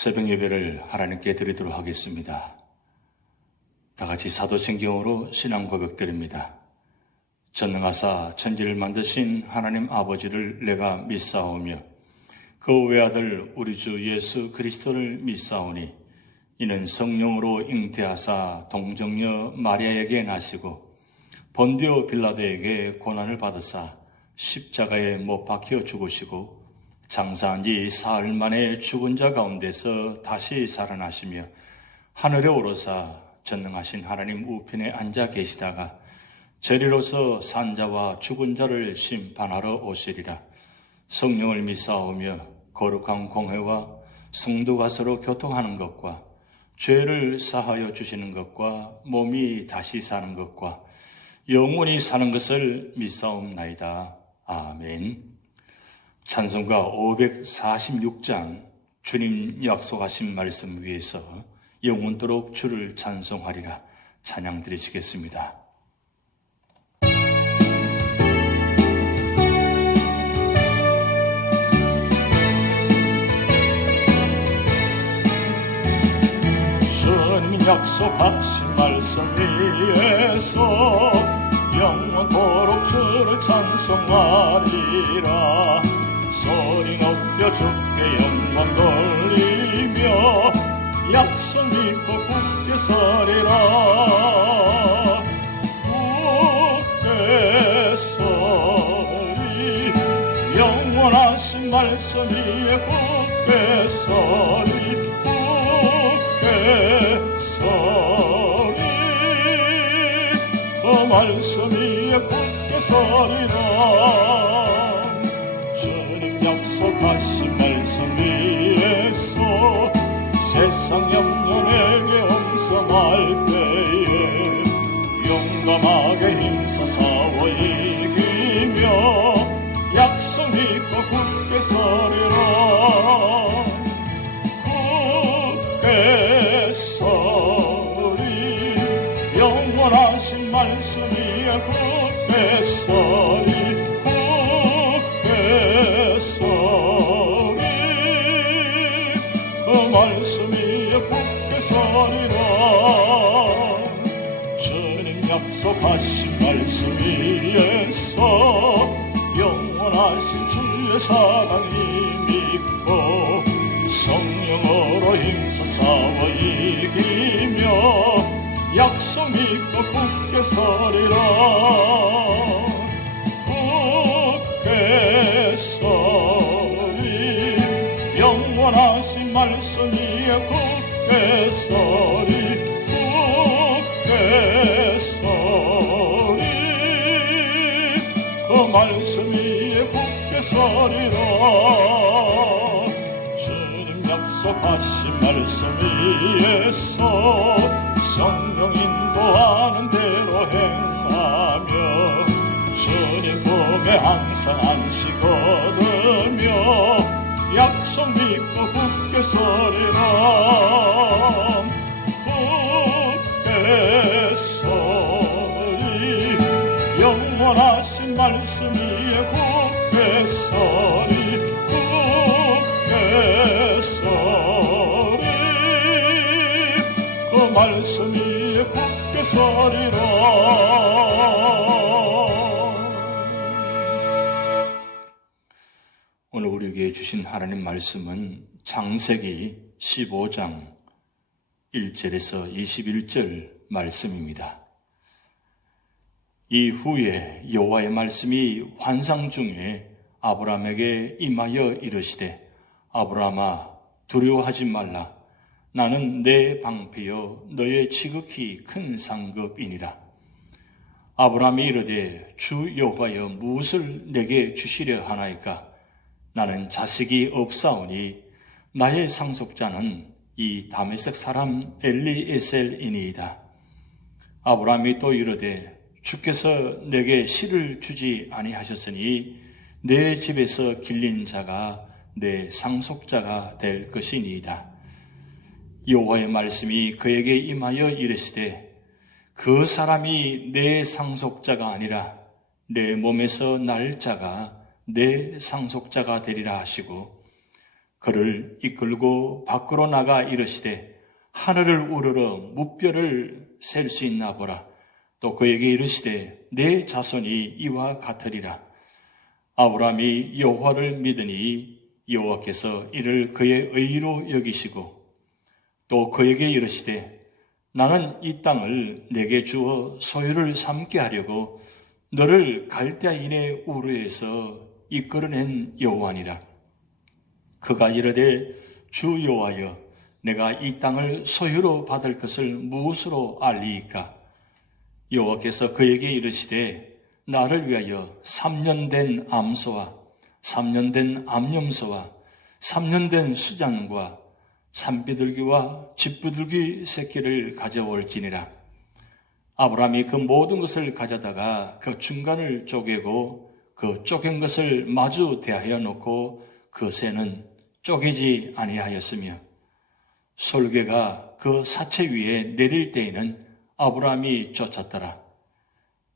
새벽 예배를 하나님께 드리도록 하겠습니다. 다 같이 사도신경으로 신앙 고백드립니다. 전능하사 천지를 만드신 하나님 아버지를 내가 믿사오며 그 외아들 우리 주 예수 그리스도를 믿사오니 이는 성령으로 잉태하사 동정녀 마리아에게 나시고 본디오 빌라도에게 고난을 받으사 십자가에 못 박혀 죽으시고 장사한 지 사흘 만에 죽은 자 가운데서 다시 살아나시며 하늘에 오르사 전능하신 하나님 우편에 앉아 계시다가 저리로서 산자와 죽은 자를 심판하러 오시리라. 성령을 믿사오며 거룩한 공회와 성도가서로 교통하는 것과 죄를 사하여 주시는 것과 몸이 다시 사는 것과 영원히 사는 것을 믿사옵나이다. 아멘. 찬송가 546장 주님 약속하신 말씀 위에서 영원토록 주를 찬송하리라 찬양 드리시겠습니다. 주님 약속하신 말씀 위에서 영원토록 주를 찬송하리라. 소리 높여 주께 영광 돌리며 약속 믿고 굳게 서리라. 굳게 서리 영원하신 말씀 위에 굳게 서리. 굳게 서리 그 말씀 위에 굳게 서리라. 약속하신 말씀 위에서 세상 영혼에게 엄성할 때에 용감하게 힘써 싸워 이기며 약속 믿고 굳게 서리라. 굳게 서리 영원하신 말씀 위에 굳게 서리. 그 말씀 위에 굳게 서리라. 주님 약속하신 말씀 위에서 영원하신 주의 사랑이 믿고 성령으로 힘써 싸워 이기며 약속 믿고 굳게 서리라. 굳게 서리 영원하신 말씀 위에 굳게 서리. 굳게 서리 그 말씀 위에 굳게 서리라. 주님 약속하신 말씀 위에서 성령 인도하는 대로 행하며 주님 품에 항상 안식 얻으며 약속 믿고 굳게 서리라. 굳게 서리 영원하신 말씀 위에 굳게 서리. 굳게 서리 그 말씀 위에 굳게 서리라. 오늘 우리에게 주신 하나님 말씀은 창세기 15장 1절에서 21절 말씀입니다. 이후에 여호와의 말씀이 환상 중에 아브라함에게 임하여 이르시되 아브라함아 두려워하지 말라. 나는 내 방패여 너의 지극히 큰 상급이니라. 아브라함이 이르되 주 여호와여 무엇을 내게 주시려 하나이까? 나는 자식이 없사오니 나의 상속자는 이 다메섹 사람 엘리에셀이니이다. 아브라함이 또 이르되 주께서 내게 실을 주지 아니하셨으니 내 집에서 길린 자가 내 상속자가 될 것이니이다. 여호와의 말씀이 그에게 임하여 이르시되 그 사람이 내 상속자가 아니라 내 몸에서 날 자가 내 상속자가 되리라 하시고 그를 이끌고 밖으로 나가 이르시되 하늘을 우러러 무뼈를 셀 수 있나 보라. 또 그에게 이르시되 내 자손이 이와 같으리라. 아브라함이 여호와를 믿으니 여호와께서 이를 그의 의로 여기시고 또 그에게 이르시되 나는 이 땅을 내게 주어 소유를 삼게 하려고 너를 갈대아인의 우르에서 이끌어낸 여호와니라. 그가 이르되 주 여호와여 내가 이 땅을 소유로 받을 것을 무엇으로 알리이까? 여호와께서 그에게 이르시되 나를 위하여 3년 된 암소와 3년 된 암염소와 3년 된 수장과 산비둘기와 집비둘기 새끼를 가져올지니라. 아브라함이 그 모든 것을 가져다가 그 중간을 쪼개고 그 쪼갠 것을 마주 대하여 놓고 그 새는 쪼개지 아니하였으며 솔개가 그 사체 위에 내릴 때에는 아브라함이 쫓았더라.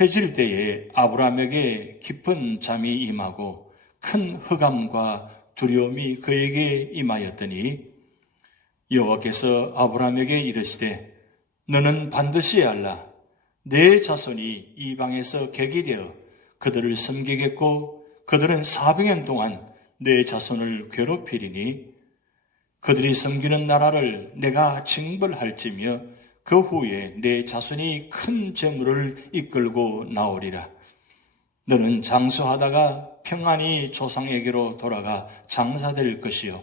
해질 때에 아브라함에게 깊은 잠이 임하고 큰 흑암과 두려움이 그에게 임하였더니 여호와께서 아브라함에게 이르시되 너는 반드시 알라. 내 자손이 이방에서 객이 되어 그들을 섬기겠고 그들은 400년 동안 내 자손을 괴롭히리니 그들이 섬기는 나라를 내가 징벌할지며 그 후에 내 자손이 큰 재물을 이끌고 나오리라. 너는 장수하다가 평안히 조상에게로 돌아가 장사될 것이요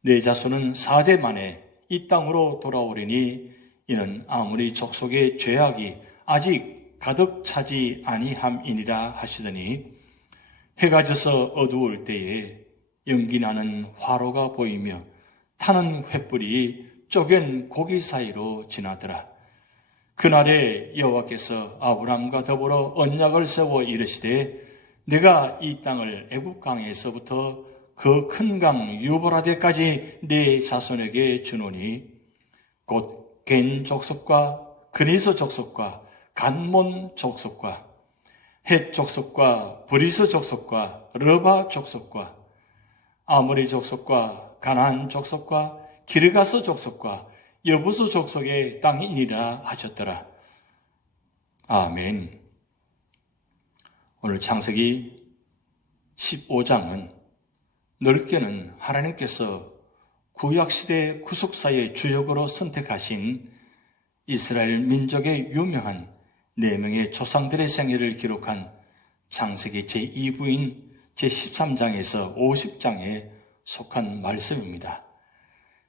내 자손은 4대 만에 이 땅으로 돌아오리니 이는 아무리 족속의 죄악이 아직 가득 차지 아니함이니라 하시더니 해가 져서 어두울 때에 연기나는 화로가 보이며 타는 횃불이 쪼갠 고기 사이로 지나더라. 그날에 여호와께서 아브라함과 더불어 언약을 세워 이르시되 내가 이 땅을 애굽 강에서부터 그 큰 강 유보라데까지 네 자손에게 주노니 곧 겐 족속과 그니스 족속과 간몬 족속과 헷 족속과 브리스 족속과 르바 족속과 아모리 족속과 가나안 족속과 기르가스 족속과 여부스 족속의 땅이니라 하셨더라. 아멘. 오늘 창세기 15장은 넓게는 하나님께서 구약시대 구속사의 주역으로 선택하신 이스라엘 민족의 유명한 4명의 조상들의 생애를 기록한 창세기 제2부인 제13장에서 50장에 속한 말씀입니다.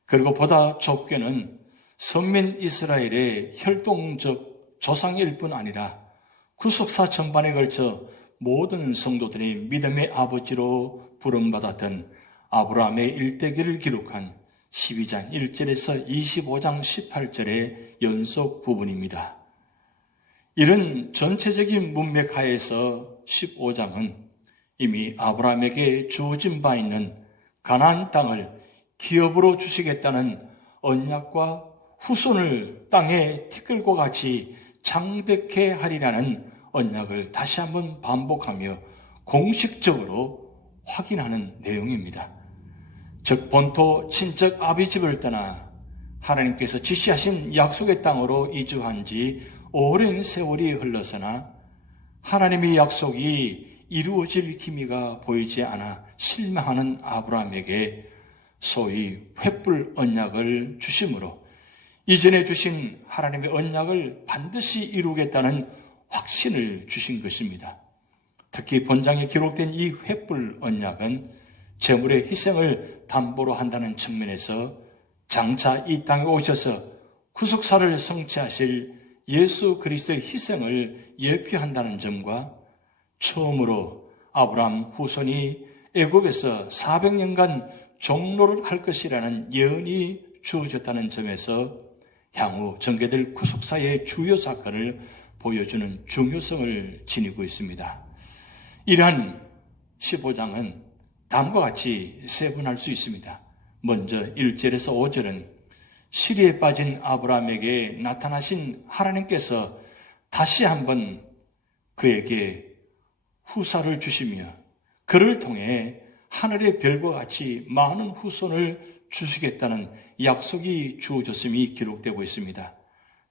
그리고 보다 좁게는 선민 이스라엘의 혈통적 조상일 뿐 아니라 구속사 전반에 걸쳐 모든 성도들이 믿음의 아버지로 부름받았던 아브라함의 일대기를 기록한 12장 1절에서 25장 18절의 연속 부분입니다. 이런 전체적인 문맥하에서 15장은 이미 아브라함에게 주어진 바 있는 가나안 땅을 기업으로 주시겠다는 언약과 후손을 땅에 티끌과 같이 장대케 하리라는 언약을 다시 한번 반복하며 공식적으로 확인하는 내용입니다. 즉 본토 친척 아비집을 떠나 하나님께서 지시하신 약속의 땅으로 이주한 지 오랜 세월이 흘러서나 하나님의 약속이 이루어질 기미가 보이지 않아 실망하는 아브라함에게 소위 횃불 언약을 주심으로 이전에 주신 하나님의 언약을 반드시 이루겠다는 확신을 주신 것입니다. 특히 본장에 기록된 이 횃불 언약은 제물의 희생을 담보로 한다는 측면에서 장차 이 땅에 오셔서 구속사를 성취하실 예수 그리스도의 희생을 예표한다는 점과 처음으로 아브라함 후손이 애굽에서 400년간 종로를 할 것이라는 예언이 주어졌다는 점에서 향후 전개될 구속사의 주요 사건을 보여주는 중요성을 지니고 있습니다. 이러한 15장은 다음과 같이 세분할 수 있습니다. 먼저 1절에서 5절은 시리에 빠진 아브라함에게 나타나신 하나님께서 다시 한번 그에게 후사를 주시며 그를 통해 하늘의 별과 같이 많은 후손을 주시겠다는 약속이 주어졌음이 기록되고 있습니다.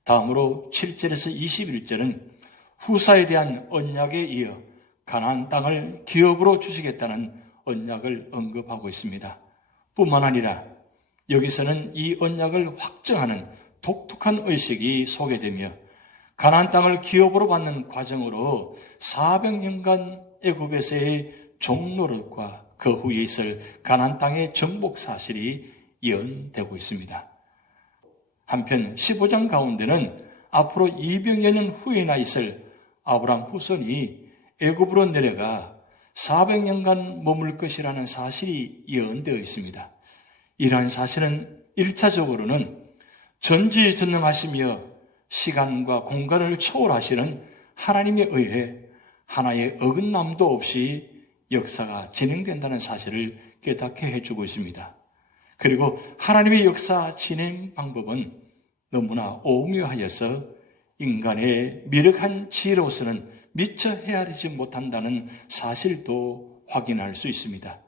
다음으로 7절에서 21절은 후사에 대한 언약에 이어 가나안 땅을 기업으로 주시겠다는 언약을 언급하고 있습니다. 뿐만 아니라 여기서는 이 언약을 확정하는 독특한 의식이 소개되며 가나안 땅을 기업으로 받는 과정으로 400년간 애굽에서의 종노릇과 그 후에 있을 가나안 땅의 정복 사실이 예언되고 있습니다. 한편 15장 가운데는 앞으로 200여 년 후에나 있을 아브라함 후손이 애굽으로 내려가 400년간 머물 것이라는 사실이 예언되어 있습니다. 이러한 사실은 1차적으로는 전지전능하시며 시간과 공간을 초월하시는 하나님에 의해 하나의 어긋남도 없이 역사가 진행된다는 사실을 깨닫게 해주고 있습니다. 그리고 하나님의 역사 진행 방법은 너무나 오묘하여서 인간의 미력한 지혜로서는 미처 헤아리지 못한다는 사실도 확인할 수 있습니다.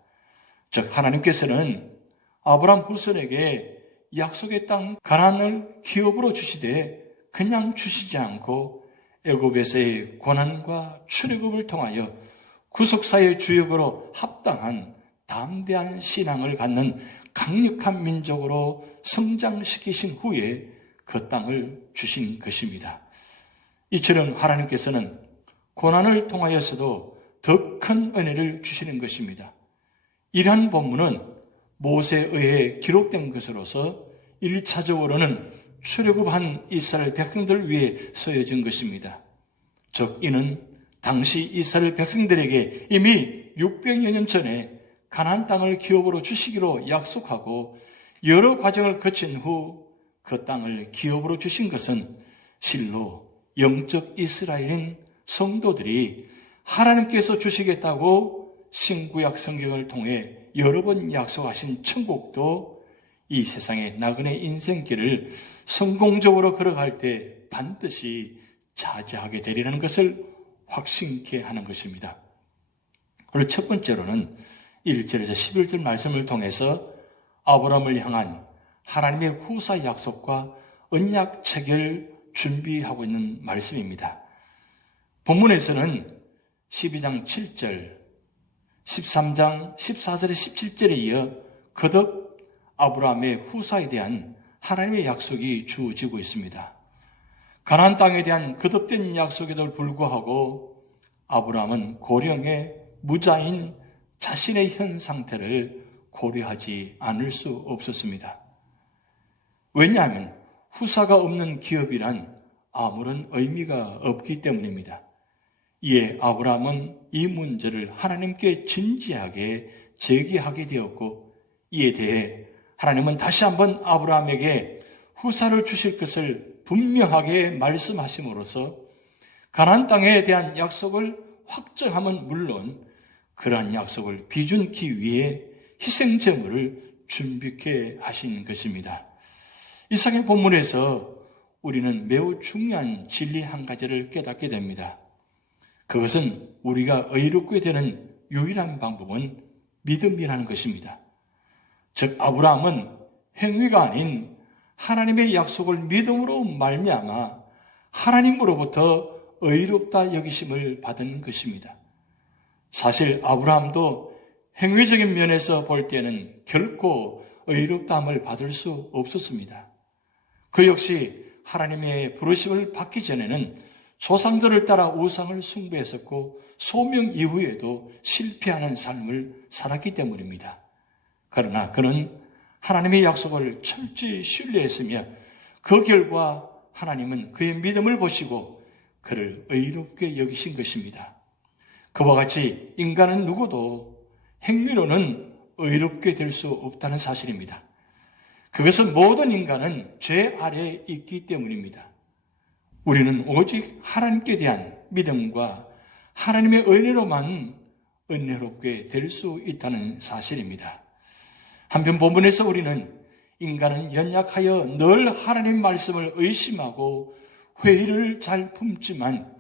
즉 하나님께서는 아브라함 후손에게 약속의 땅 가나안을 기업으로 주시되 그냥 주시지 않고 애굽에서의 고난과 출애굽을 통하여 구속사의 주역으로 합당한 담대한 신앙을 갖는 강력한 민족으로 성장시키신 후에 그 땅을 주신 것입니다. 이처럼 하나님께서는 고난을 통하여서도 더 큰 은혜를 주시는 것입니다. 이러한 본문은 모세에 의해 기록된 것으로서 1차적으로는 출애굽한 이스라엘 백성들을 위해 쓰여진 것입니다. 즉 이는 당시 이스라엘 백성들에게 이미 600여 년 전에 가나안 땅을 기업으로 주시기로 약속하고 여러 과정을 거친 후 그 땅을 기업으로 주신 것은 실로 영적 이스라엘인 성도들이 하나님께서 주시겠다고 신구약 성경을 통해 여러 번 약속하신 천국도 이 세상의 나그네 인생길을 성공적으로 걸어갈 때 반드시 차지하게 되리라는 것을 확신케 하는 것입니다. 그리고 첫 번째로는 1절에서 11절 말씀을 통해서 아브라함을 향한 하나님의 후사 약속과 언약 체결 준비하고 있는 말씀입니다. 본문에서는 12장 7절, 13장 14절에 17절에 이어 거듭 아브라함의 후사에 대한 하나님의 약속이 주어지고 있습니다. 가나안 땅에 대한 거듭된 약속에도 불구하고 아브라함은 고령의 무자인 자신의 현 상태를 고려하지 않을 수 없었습니다. 왜냐하면 후사가 없는 기업이란 아무런 의미가 없기 때문입니다. 이에 아브라함은 이 문제를 하나님께 진지하게 제기하게 되었고 이에 대해 하나님은 다시 한번 아브라함에게 후사를 주실 것을 분명하게 말씀하심으로써 가나안 땅에 대한 약속을 확정함은 물론 그러한 약속을 비준기 위해 희생제물을 준비케 하신 것입니다. 이삭의 본문에서 우리는 매우 중요한 진리 한 가지를 깨닫게 됩니다. 그것은 우리가 의롭게 되는 유일한 방법은 믿음이라는 것입니다. 즉 아브라함은 행위가 아닌 하나님의 약속을 믿음으로 말미암아 하나님으로부터 의롭다 여기심을 받은 것입니다. 사실 아브라함도 행위적인 면에서 볼 때는 결코 의롭다함을 받을 수 없었습니다. 그 역시 하나님의 부르심을 받기 전에는 조상들을 따라 우상을 숭배했었고 소명 이후에도 실패하는 삶을 살았기 때문입니다. 그러나 그는 하나님의 약속을 철저히 신뢰했으며 그 결과 하나님은 그의 믿음을 보시고 그를 의롭게 여기신 것입니다. 그와 같이 인간은 누구도 행위로는 의롭게 될 수 없다는 사실입니다. 그것은 모든 인간은 죄 아래에 있기 때문입니다. 우리는 오직 하나님께 대한 믿음과 하나님의 은혜로만 은혜롭게 될 수 있다는 사실입니다. 한편 본문에서 우리는 인간은 연약하여 늘 하나님 말씀을 의심하고 회의를 잘 품지만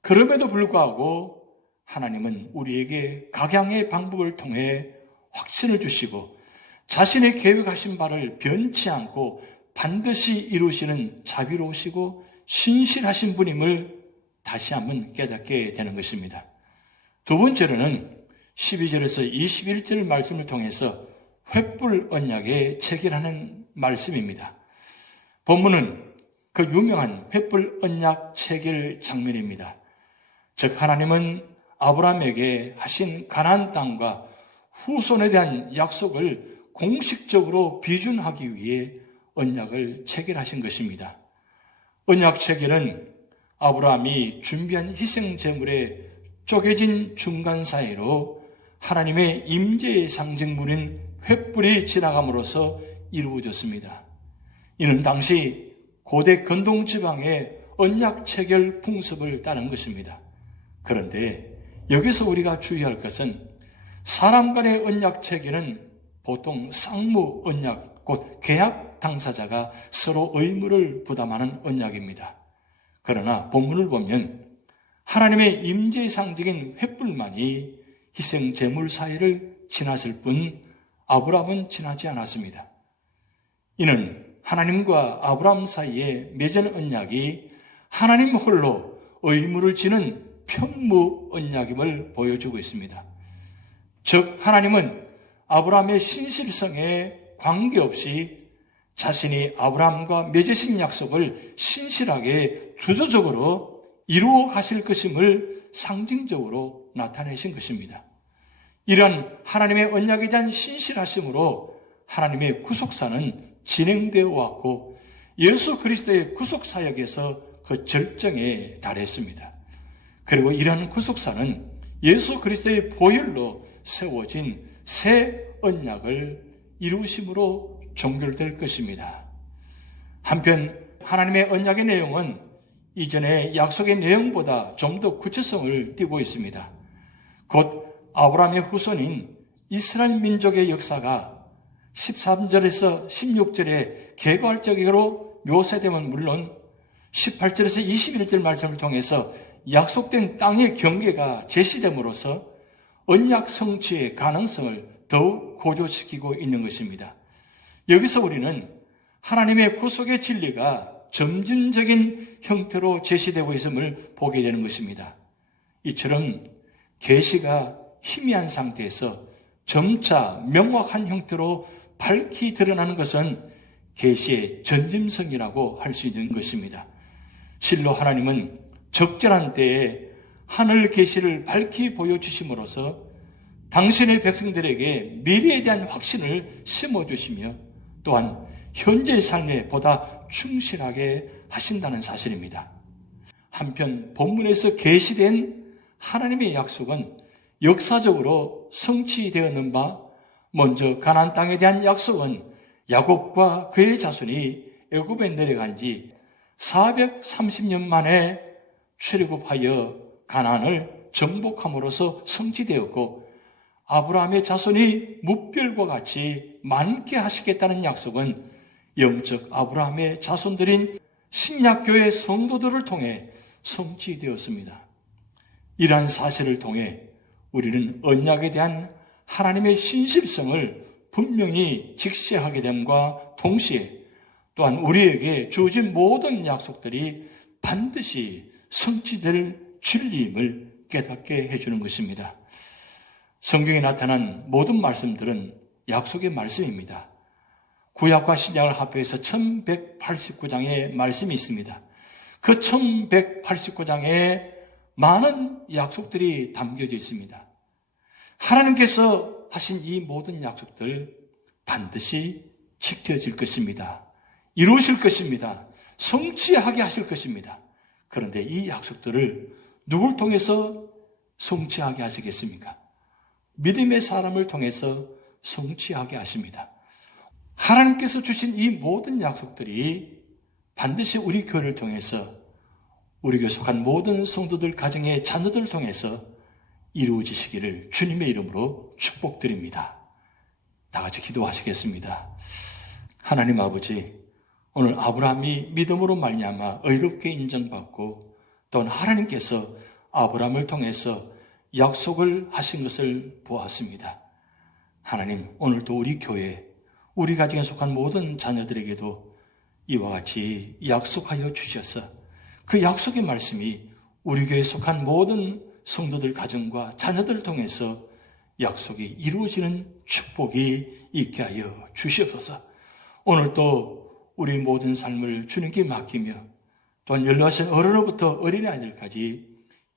그럼에도 불구하고 하나님은 우리에게 각양의 방법을 통해 확신을 주시고 자신의 계획하신 바를 변치 않고 반드시 이루시는 자비로우시고 신실하신 분임을 다시 한번 깨닫게 되는 것입니다. 두 번째로는 12절에서 21절 말씀을 통해서 횃불 언약의 체결하는 말씀입니다. 본문은 그 유명한 횃불 언약 체결 장면입니다. 즉 하나님은 아브라함에게 하신 가나안 땅과 후손에 대한 약속을 공식적으로 비준하기 위해 언약을 체결하신 것입니다. 언약 체결은 아브라함이 준비한 희생 제물에 쪼개진 중간 사이로 하나님의 임재의 상징물인 횃불이 지나감으로써 이루어졌습니다. 이는 당시 고대 근동 지방의 언약 체결 풍습을 따른 것입니다. 그런데 여기서 우리가 주의할 것은 사람 간의 언약 체결은 보통 쌍무 언약, 곧 계약 당사자가 서로 의무를 부담하는 언약입니다. 그러나 본문을 보면 하나님의 임재의 상징인 횃불만이 희생 제물 사이를 지났을 뿐 아브라함은 지나지 않았습니다. 이는 하나님과 아브라함 사이에 맺은 언약이 하나님 홀로 의무를 지는 편무 언약임을 보여주고 있습니다. 즉 하나님은 아브라함의 신실성에 관계없이 자신이 아브라함과 맺으신 약속을 신실하게 주도적으로 이루어 가실 것임을 상징적으로 나타내신 것입니다. 이런 하나님의 언약에 대한 신실하심으로 하나님의 구속사는 진행되어 왔고 예수 그리스도의 구속사역에서 그 절정에 달했습니다. 그리고 이러한 구속사는 예수 그리스도의 보혈로 세워진 새 언약을 이루심으로 종결될 것입니다. 한편 하나님의 언약의 내용은 이전의 약속의 내용보다 좀 더 구체성을 띠고 있습니다. 곧 아브라함의 후손인 이스라엘 민족의 역사가 13절에서 16절에 개괄적으로 묘사되면 물론 18절에서 21절 말씀을 통해서 약속된 땅의 경계가 제시됨으로써 언약 성취의 가능성을 더욱 고조시키고 있는 것입니다. 여기서 우리는 하나님의 구속의 진리가 점진적인 형태로 제시되고 있음을 보게 되는 것입니다. 이처럼 계시가 희미한 상태에서 점차 명확한 형태로 밝히 드러나는 것은 계시의 전짐성이라고 할 수 있는 것입니다. 실로 하나님은 적절한 때에 하늘 계시를 밝히 보여주심으로써 당신의 백성들에게 미래에 대한 확신을 심어주시며 또한 현재의 삶에 보다 충실하게 하신다는 사실입니다. 한편 본문에서 계시된 하나님의 약속은 역사적으로 성취되었는 바 먼저 가나안 땅에 대한 약속은 야곱과 그의 자손이 애굽에 내려간 지 430년 만에 출애굽하여 가나안을 정복함으로써 성취되었고 아브라함의 자손이 무별과 같이 많게 하시겠다는 약속은 영적 아브라함의 자손들인 신약교회 성도들을 통해 성취되었습니다. 이러한 사실을 통해 우리는 언약에 대한 하나님의 신실성을 분명히 직시하게 됨과 동시에 또한 우리에게 주어진 모든 약속들이 반드시 성취될 진리임을 깨닫게 해주는 것입니다. 성경에 나타난 모든 말씀들은 약속의 말씀입니다. 구약과 신약을 합해서 1189장의 말씀이 있습니다. 그 1189장에 많은 약속들이 담겨져 있습니다. 하나님께서 하신 이 모든 약속들 반드시 지켜질 것입니다. 이루실 것입니다. 성취하게 하실 것입니다. 그런데 이 약속들을 누굴 통해서 성취하게 하시겠습니까? 믿음의 사람을 통해서 성취하게 하십니다. 하나님께서 주신 이 모든 약속들이 반드시 우리 교회를 통해서 우리 교회 속한 모든 성도들 가정의 자녀들을 통해서 이루어지시기를 주님의 이름으로 축복드립니다. 다 같이 기도하시겠습니다. 하나님 아버지, 오늘 아브라함이 믿음으로 말미암아 의롭게 인정받고 또한 하나님께서 아브라함을 통해서 약속을 하신 것을 보았습니다. 하나님, 오늘도 우리 교회, 우리 가정에 속한 모든 자녀들에게도 이와 같이 약속하여 주셔서 그 약속의 말씀이 우리 교회에 속한 모든 성도들 가정과 자녀들을 통해서 약속이 이루어지는 축복이 있게 하여 주시옵소서. 오늘도 우리 모든 삶을 주님께 맡기며 또한 연로하신 어른으로부터 어린아이들까지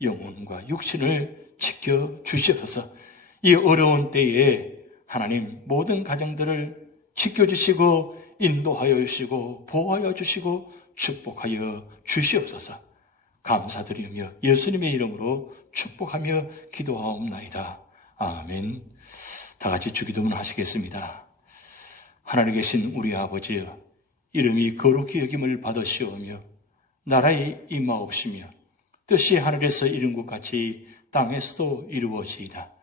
영혼과 육신을 지켜 주시옵소서. 이 어려운 때에 하나님 모든 가정들을 지켜주시고 인도하여 주시고 보호하여 주시고 축복하여 주시옵소서. 감사드리며 예수님의 이름으로 축복하며 기도하옵나이다. 아멘. 다 같이 주기도문 하시겠습니다. 하늘에 계신 우리 아버지여, 이름이 거룩히 여김을 받으시오며 나라에 임하옵시며 뜻이 하늘에서 이룬 것 같이 땅에서도 이루어지이다.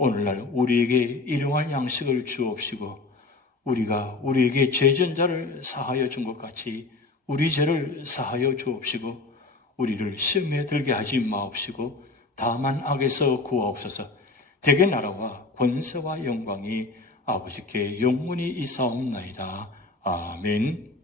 오늘날 우리에게 일용할 양식을 주옵시고 우리가 우리에게 죄전자를 사하여 준 것 같이 우리 죄를 사하여 주옵시고 우리를 시험에 들게 하지 마옵시고 다만 악에서 구하옵소서. 대개 나라와 권세와 영광이 아버지께 영원히 있사옵나이다. 아멘.